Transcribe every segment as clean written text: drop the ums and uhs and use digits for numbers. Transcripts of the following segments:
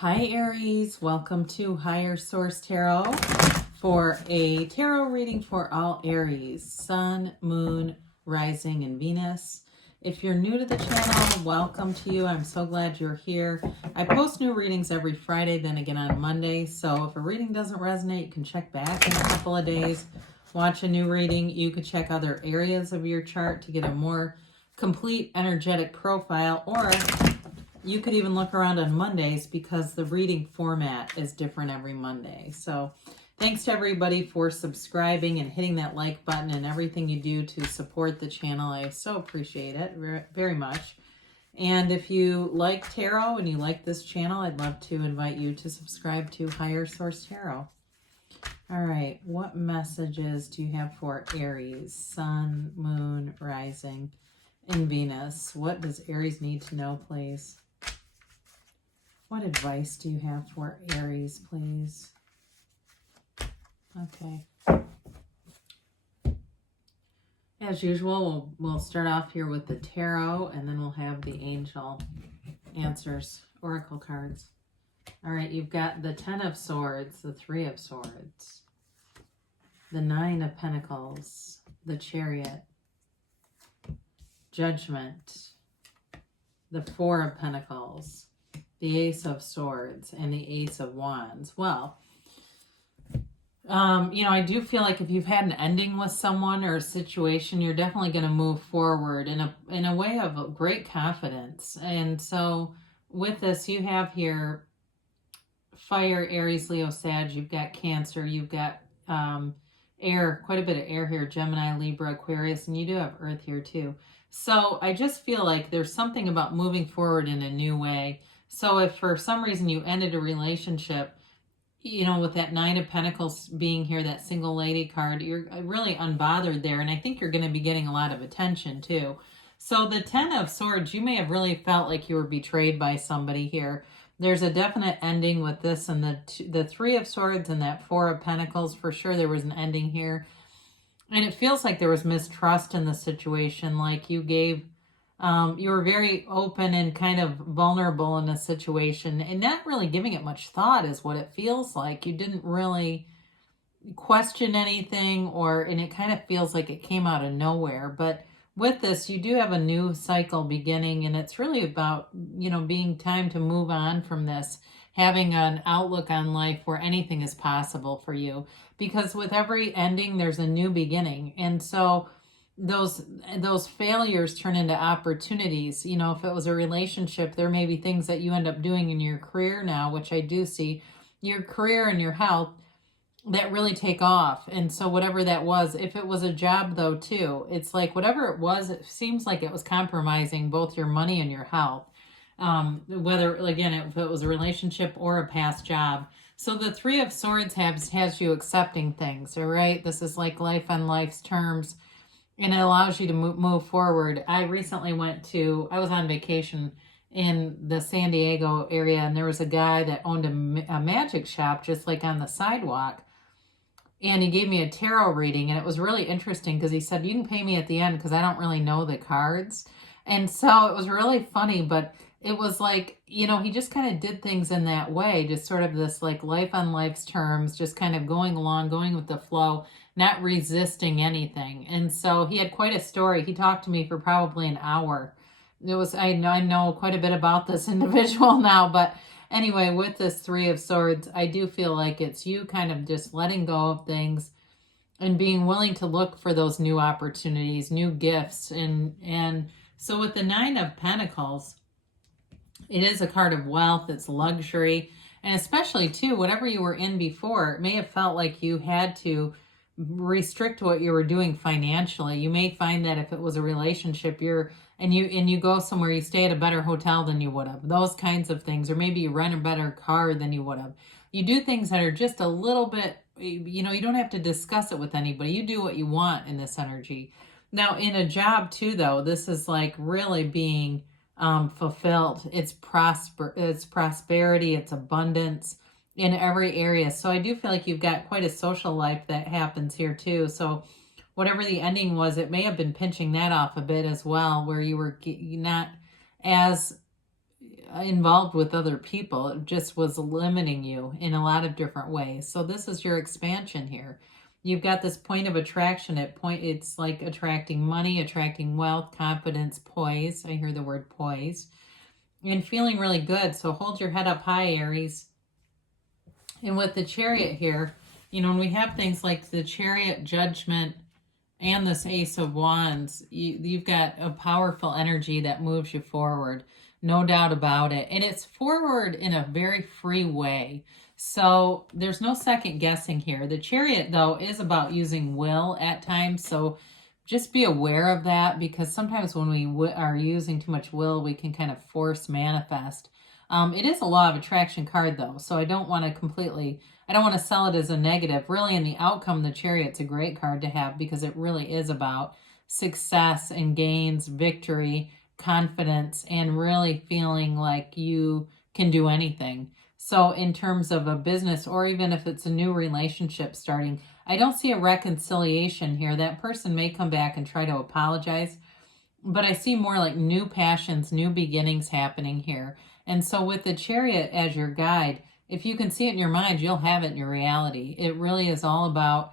Hi Aries, welcome to Higher Source Tarot for a tarot reading for all Aries, Sun, Moon, Rising, and Venus. If you're new to the channel, welcome to you. I'm so glad you're here. I post new readings every Friday, then again on Monday. So if a reading doesn't resonate, you can check back in a couple of days, watch a new reading. You could check other areas of your chart to get a more complete energetic profile, or you could even look around on Mondays because the reading format is different every Monday. So thanks to everybody for subscribing and hitting that like button and everything you do to support the channel. I so appreciate it very much. And if you like tarot and you like this channel, I'd love to invite you to subscribe to Higher Source Tarot. All right, what messages do you have for Aries, Sun, Moon, Rising, and Venus? What does Aries need to know, please? What advice do you have for Aries, please? Okay. As usual, we'll start off here with the tarot, and then we'll have the angel answers, oracle cards. All right, you've got the 10 of Swords, the 3 of Swords, the 9 of Pentacles, the Chariot, Judgment, the 4 of Pentacles, the Ace of Swords, and the Ace of Wands. Well, I do feel like if you've had an ending with someone or a situation, you're definitely going to move forward in a way of great confidence. And so with this, you have here Fire, Aries, Leo, Sag. You've got Cancer. You've got air, quite a bit of air here, Gemini, Libra, Aquarius, and you do have Earth here too. So I just feel like there's something about moving forward in a new way. So if for some reason you ended a relationship, with that 9 of Pentacles being here, that single lady card, you're really unbothered there. And I think you're going to be getting a lot of attention too. So the 10 of Swords, you may have really felt like you were betrayed by somebody here. There's a definite ending with this, and the 3 of Swords and that 4 of Pentacles, for sure there was an ending here. And it feels like there was mistrust in the situation, like you were very open and kind of vulnerable in a situation and not really giving it much thought is what it feels like. You didn't really question anything, and it kind of feels like it came out of nowhere. But with this, you do have a new cycle beginning, and it's really about, being time to move on from this, having an outlook on life where anything is possible for you. Because with every ending, there's a new beginning. And so those failures turn into opportunities. If it was a relationship, there may be things that you end up doing in your career now, which I do see, your career and your health, that really take off. And so whatever that was, if it was a job though too, it's like whatever it was, it seems like it was compromising both your money and your health. Whether, again, if it was a relationship or a past job. So the 3 of Swords has you accepting things, all right? This is like life on life's terms, and it allows you to move forward. I recently I was on vacation in the San Diego area, and there was a guy that owned a magic shop just like on the sidewalk. And he gave me a tarot reading, and it was really interesting because he said, you can pay me at the end because I don't really know the cards. And so it was really funny, but it was like, he just kind of did things in that way, just sort of this like life on life's terms, just kind of going along, going with the flow, not resisting anything. And so he had quite a story. He talked to me for probably an hour. I know quite a bit about this individual now, but anyway, with this 3 of Swords, I do feel like it's you kind of just letting go of things and being willing to look for those new opportunities, new gifts. And so with the 9 of Pentacles, it is a card of wealth. It's luxury. And especially too, whatever you were in before, it may have felt like you had to restrict what you were doing financially. You may find that if it was a relationship, you go somewhere, you stay at a better hotel than you would have, those kinds of things, or maybe you rent a better car than you would have. You do things that are just a little bit, you don't have to discuss it with anybody. You do what you want in this energy. Now in a job too, though, this is like really being fulfilled. It's prosperity, it's abundance in every area. So I do feel like you've got quite a social life that happens here too. So whatever the ending was, it may have been pinching that off a bit as well, where you were not as involved with other people. It just was limiting you in a lot of different ways. So this is your expansion here. You've got this point of attraction. It's like attracting money, attracting wealth, confidence, poise. I hear the word poise. And feeling really good. So hold your head up high, Aries. And with the Chariot here, you know, when we have things like the Chariot, Judgment, and this Ace of Wands, you've got a powerful energy that moves you forward. No doubt about it. And it's forward in a very free way. So there's no second guessing here. The Chariot, though, is about using will at times. So just be aware of that, because sometimes when we are using too much will, we can kind of force manifest. It is a law of attraction card, though. So I don't want to sell it as a negative. Really, in the outcome, the Chariot's a great card to have, because it really is about success and gains, victory, confidence, and really feeling like you can do anything. So in terms of a business, or even if it's a new relationship starting, I don't see a reconciliation here. That person may come back and try to apologize, but I see more like new passions, new beginnings happening here. And so with the Chariot as your guide, if you can see it in your mind, you'll have it in your reality. It really is all about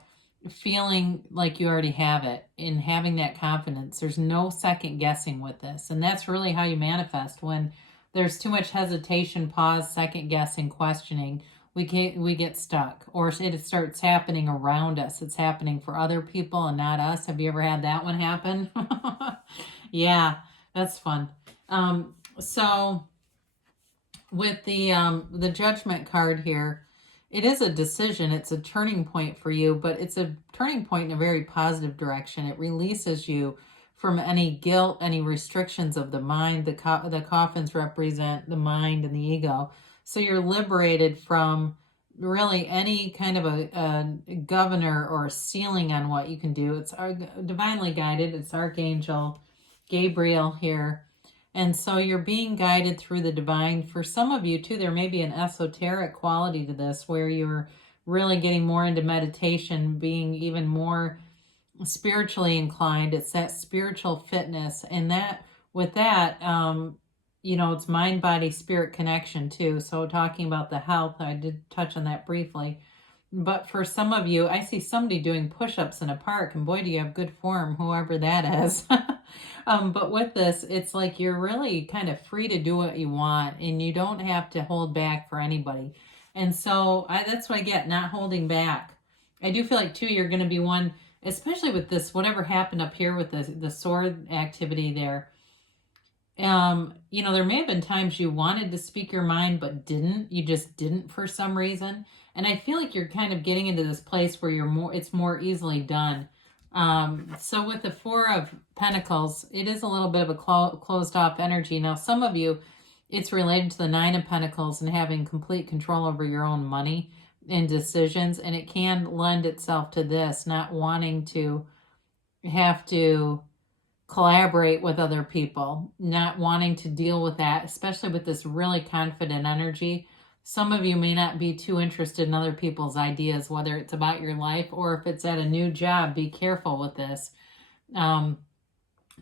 feeling like you already have it and having that confidence. There's no second guessing with this. And that's really how you manifest. When there's too much hesitation, pause, second guessing, questioning, we get stuck, or it starts happening around us. It's happening for other people and not us. Have you ever had that one happen? Yeah, that's fun. So with the Judgment card here, it is a decision. It's a turning point for you, but it's a turning point in a very positive direction. It releases you from any guilt, any restrictions of the mind. The coffins represent the mind and the ego. So you're liberated from really any kind of a governor or a ceiling on what you can do. It's divinely guided. It's Archangel Gabriel here. And so you're being guided through the divine. For some of you, too, there may be an esoteric quality to this, where you're really getting more into meditation, being even more spiritually inclined. It's that spiritual fitness. And that, with that, you know, it's mind, body, spirit connection too. So talking about the health, I did touch on that briefly. But for some of you, I see somebody doing push-ups in a park, and boy, do you have good form, whoever that is. But with this, it's like you're really kind of free to do what you want, and you don't have to hold back for anybody. And so that's what I get, not holding back. I do feel like, too, you're going to be one, especially with this, whatever happened up here with the sword activity there. You know, there may have been times you wanted to speak your mind, but didn't. You just didn't for some reason. And I feel like you're kind of getting into this place where it's more easily done. So with the Four of Pentacles, it is a little bit of a closed off energy. Now, some of you, it's related to the Nine of Pentacles and having complete control over your own money and decisions. And it can lend itself to this, not wanting to have to collaborate with other people, not wanting to deal with that, especially with this really confident energy. Some of you may not be too interested in other people's ideas, whether it's about your life or if it's at a new job. Be careful with this,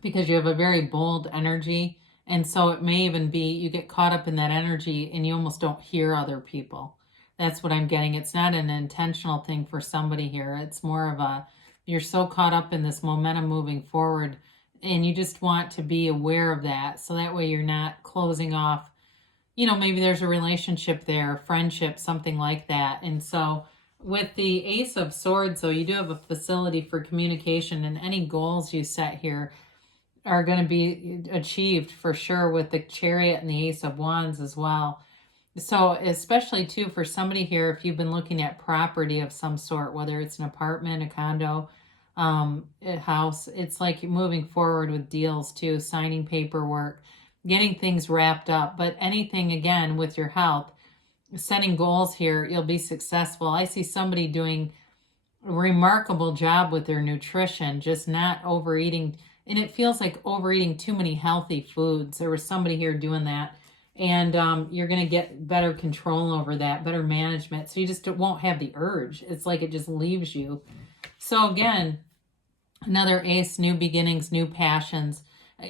because you have a very bold energy. And so it may even be you get caught up in that energy and you almost don't hear other people. That's what I'm getting. It's not an intentional thing for somebody here. It's more of you're so caught up in this momentum moving forward, and you just want to be aware of that. So that way you're not closing off. You know, maybe there's a relationship there, friendship, something like that. And so with the Ace of Swords, though, you do have a facility for communication, and any goals you set here are going to be achieved for sure with the Chariot and the Ace of Wands as well. So especially, too, for somebody here, if you've been looking at property of some sort, whether it's an apartment, a condo, a house, it's like you're moving forward with deals, too, signing paperwork, getting things wrapped up. But anything, again, with your health, setting goals here, you'll be successful. I see somebody doing a remarkable job with their nutrition, just not overeating. And it feels like overeating too many healthy foods. There was somebody here doing that. And you're going to get better control over that, better management. So you just won't have the urge. It's like it just leaves you. So again, another ace, new beginnings, new passions.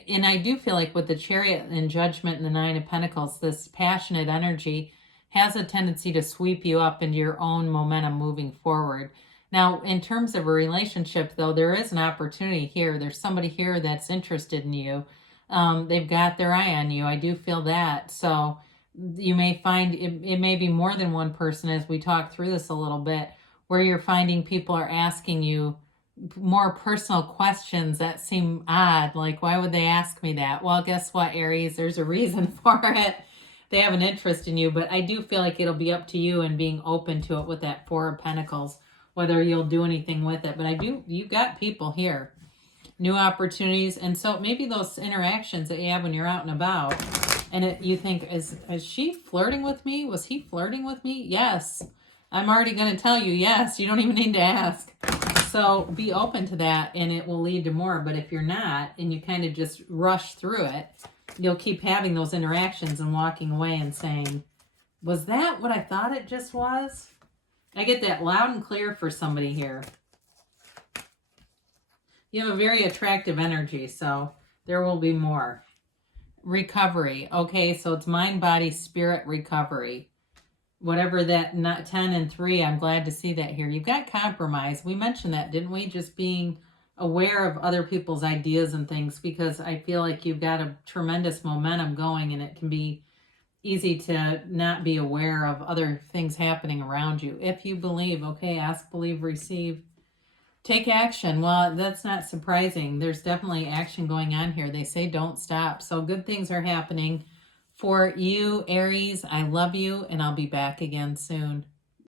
And I do feel like with the Chariot and Judgment and the Nine of Pentacles, this passionate energy has a tendency to sweep you up into your own momentum moving forward. Now, in terms of a relationship, though, there is an opportunity here. There's somebody here that's interested in you. They've got their eye on you. I do feel that. So you may find it may be more than one person, as we talk through this a little bit, where you're finding people are asking you more personal questions that seem odd. Like, why would they ask me that? Well, guess what, Aries? There's a reason for it. They have an interest in you, but I do feel like it'll be up to you and being open to it with that Four of Pentacles, whether you'll do anything with it. But you've got people here, new opportunities. And so maybe those interactions that you have when you're out and about, and you think, is she flirting with me? Was he flirting with me? Yes. I'm already going to tell you, yes. You don't even need to ask. So be open to that, and it will lead to more. But if you're not, and you kind of just rush through it, you'll keep having those interactions and walking away and saying, was that what I thought it just was? I get that loud and clear for somebody here. You have a very attractive energy, so there will be more. Recovery. Okay, so it's mind, body, spirit recovery. Whatever that 10 and 3, I'm glad to see that here. You've got compromise. We mentioned that, didn't we? Just being aware of other people's ideas and things, because I feel like you've got a tremendous momentum going, and it can be easy to not be aware of other things happening around you. If you believe, okay, ask, believe, receive. Take action. Well, that's not surprising. There's definitely action going on here. They say don't stop. So good things are happening for you, Aries. I love you, and I'll be back again soon.